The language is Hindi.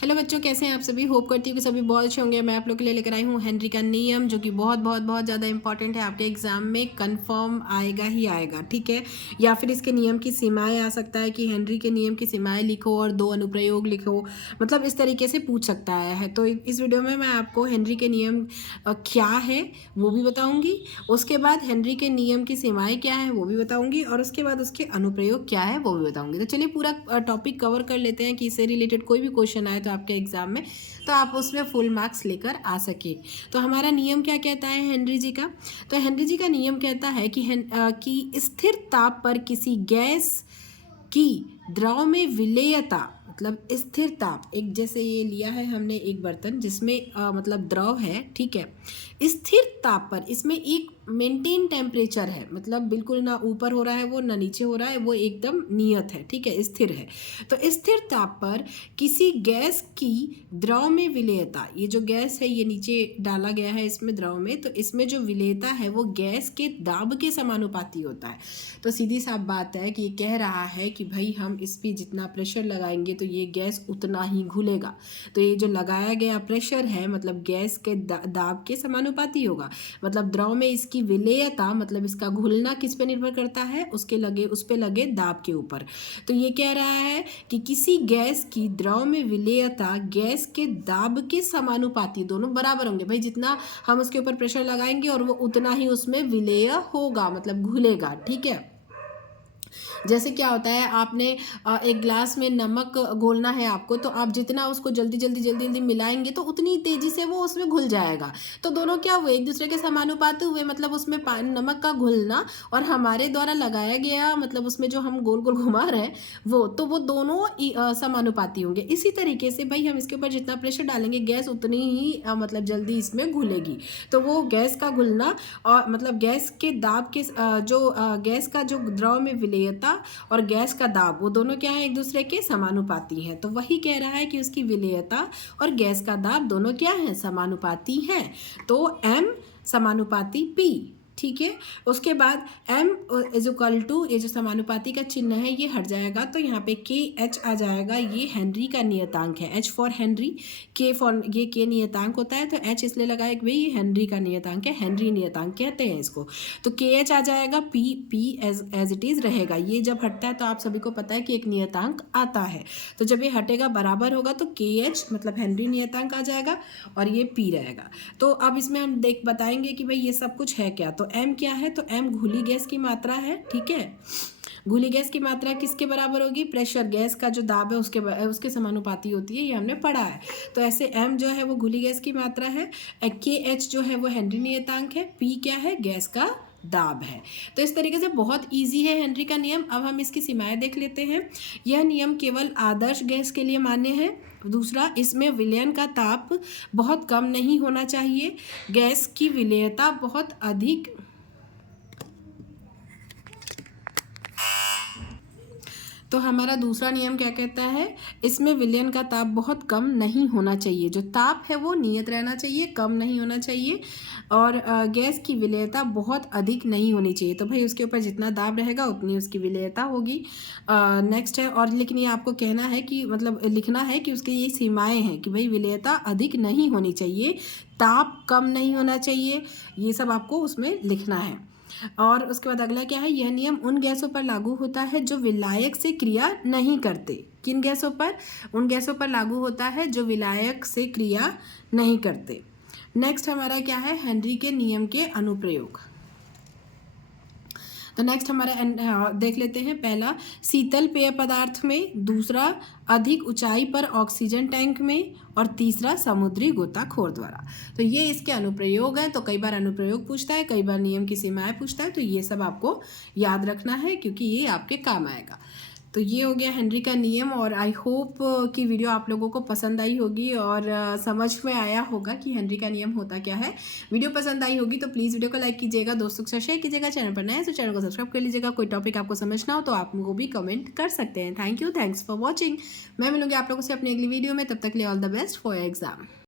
हेलो बच्चों, कैसे हैं आप सभी। होप करती हूँ कि सभी बहुत अच्छे होंगे। मैं आप लोग के लिए लेकर आई हूँ हेनरी का नियम, जो कि बहुत बहुत बहुत ज़्यादा इंपॉर्टेंट है। आपके एग्जाम में कंफर्म आएगा ही आएगा, ठीक है। या फिर इसके नियम की सीमाएं आ सकता है कि हेनरी के नियम की सीमाएं लिखो और 2 अनुप्रयोग लिखो, मतलब इस तरीके से पूछ सकता है। तो इस वीडियो में मैं आपको हेनरी के नियम क्या है वो भी बताऊँगी, उसके बाद हेनरी के नियम की सीमाएँ क्या है वो भी बताऊँगी, और उसके बाद उसके अनुप्रयोग क्या है वो भी बताऊँगी। तो चलिए पूरा टॉपिक कवर कर लेते हैं कि इससे रिलेटेड कोई भी क्वेश्चन आए तो आपके एग्जाम में, तो आप उसमें फुल मार्क्स लेकर आ सके। तो हमारा नियम क्या कहता है हेनरी जी का। तो हेनरी जी का नियम कहता है कि स्थिर ताप पर किसी गैस की द्रव में विलेयता, मतलब स्थिर ताप, एक जैसे ये लिया है हमने एक बर्तन जिसमें मतलब द्रव है, ठीक है। स्थिर ताप पर इसमें एक मेंटेन टेम्परेचर है, मतलब बिल्कुल ना ऊपर हो रहा है वो, ना नीचे हो रहा है वो, एकदम नियत है, ठीक है, स्थिर है। तो स्थिर ताप पर किसी गैस की द्रव में विलेयता, ये जो गैस है ये नीचे डाला गया है इसमें द्रव में, तो इसमें जो विलेयता है वो गैस के दाब के समानुपाती होता है। तो सीधी साफ बात है कि ये कह रहा है कि भाई हम इस पर जितना प्रेशर लगाएंगे तो ये गैस उतना ही घुलेगा। तो ये जो लगाया गया प्रेशर है मतलब गैस के दाब के समानुपाती होगा। मतलब द्रव में इसकी विलेयता, मतलब इसका घुलना किस पे निर्भर करता है, उस पे लगे दाब के ऊपर। तो ये कह रहा है कि किसी गैस की द्रव में विलेयता गैस के दाब के समानुपाती, दोनों बराबर होंगे भाई, जितना हम उसके ऊपर प्रेशर लगाएंगे और वो उतना ही उसमें विलेय होगा, मतलब घुलेगा, ठीक है। जैसे क्या होता है, आपने एक ग्लास में नमक घोलना है आपको, तो आप जितना उसको जल्दी जल्दी जल्दी जल्दी मिलाएंगे तो उतनी तेजी से वो उसमें घुल जाएगा। तो दोनों क्या हुए, एक दूसरे के समानुपाती हुए, मतलब उसमें नमक का घुलना और हमारे द्वारा लगाया गया, मतलब उसमें जो हम गोल गोल घुमा रहे हैं वो, तो वो दोनों समानुपाती होंगे। इसी तरीके से भाई हम इसके ऊपर जितना प्रेशर डालेंगे गैस उतनी ही मतलब जल्दी इसमें घुलेगी। तो वो गैस का घुलना और मतलब गैस के दाब के गैस का जो द्रव में विलेयता और गैस का दाब, वो दोनों क्या है, एक दूसरे के समानुपाती हैं। तो वही कह रहा है कि उसकी विलेयता और गैस का दाब दोनों क्या हैं, समानुपाती हैं। तो M समानुपाती P, ठीक है। उसके बाद M इज इक्वल टू, ये जो समानुपाती का चिन्ह है ये हट जाएगा, तो यहाँ पे KH आ जाएगा। ये हेनरी का नियतांक है, H for Henry, K for, ये K नियतांक होता है, तो H इसलिए लगाया कि भाई ये हेनरी का नियतांक है, हेनरी नियतांक कहते हैं इसको। तो KH आ जाएगा, P एज इट इज़ रहेगा। ये जब हटता है तो आप सभी को पता है कि एक नियतांक आता है, तो जब ये हटेगा बराबर होगा तो KH मतलब हेनरी नियतांक आ जाएगा और ये P रहेगा। तो अब इसमें हम बताएंगे कि भाई ये सब कुछ है क्या। तो M क्या है, तो M घुली गैस की मात्रा है, ठीक है। घुली गैस की मात्रा किसके बराबर होगी, प्रेशर, गैस का जो दाब है उसके समानुपाती होती है, ये हमने पढ़ा है। तो ऐसे M जो है वो घुली गैस की मात्रा है, KH जो है वो हेनरी नियतांक है, P क्या है, गैस का दाब है। तो इस तरीके से बहुत इजी है हेनरी का नियम। अब हम इसकी सीमाएं देख लेते हैं। यह नियम केवल आदर्श गैस के लिए मान्य है। दूसरा, इसमें विलयन का ताप बहुत कम नहीं होना चाहिए, गैस की विलेयता बहुत अधिक, तो हमारा दूसरा नियम क्या कहता है, इसमें विलयन का ताप बहुत कम नहीं होना चाहिए, जो ताप है वो नियत रहना चाहिए, कम नहीं होना चाहिए, और गैस की विलेयता बहुत अधिक नहीं होनी चाहिए। तो भाई उसके ऊपर जितना दाब रहेगा उतनी उसकी विलेयता होगी। नेक्स्ट है, और लेकिन ये आपको कहना है कि मतलब लिखना है कि उसकी ये सीमाएं हैं कि भाई विलेयता अधिक नहीं होनी चाहिए, ताप कम नहीं होना चाहिए, ये सब आपको उसमें लिखना है। और उसके बाद अगला क्या है, यह नियम उन गैसों पर लागू होता है जो विलायक से क्रिया नहीं करते। किन गैसों पर, उन गैसों पर लागू होता है जो विलायक से क्रिया नहीं करते। नेक्स्ट हमारा क्या है, हेनरी के नियम के अनुप्रयोग। तो नेक्स्ट हमारा देख लेते हैं। पहला, शीतल पेय पदार्थ में, दूसरा अधिक ऊंचाई पर ऑक्सीजन टैंक में, और तीसरा समुद्री गोताखोर द्वारा। तो ये इसके अनुप्रयोग हैं। तो कई बार अनुप्रयोग पूछता है, कई बार नियम की सीमाएं पूछता है, तो ये सब आपको याद रखना है क्योंकि ये आपके काम आएगा। तो ये हो गया हेनरी का नियम, और आई होप कि वीडियो आप लोगों को पसंद आई होगी और समझ में आया होगा कि हेनरी का नियम होता क्या है। वीडियो पसंद आई होगी तो प्लीज़ वीडियो को लाइक कीजिएगा, दोस्तों के साथ शेयर कीजिएगा, चैनल पर नए हैं तो चैनल को सब्सक्राइब कर लीजिएगा। कोई टॉपिक आपको समझना हो तो आप वो भी कमेंट कर सकते हैं। Thank you, thanks for watching. मैं मिलूंगी आप लोगों से अपनी अगली वीडियो में, तब तक के लिए all the best for your exam.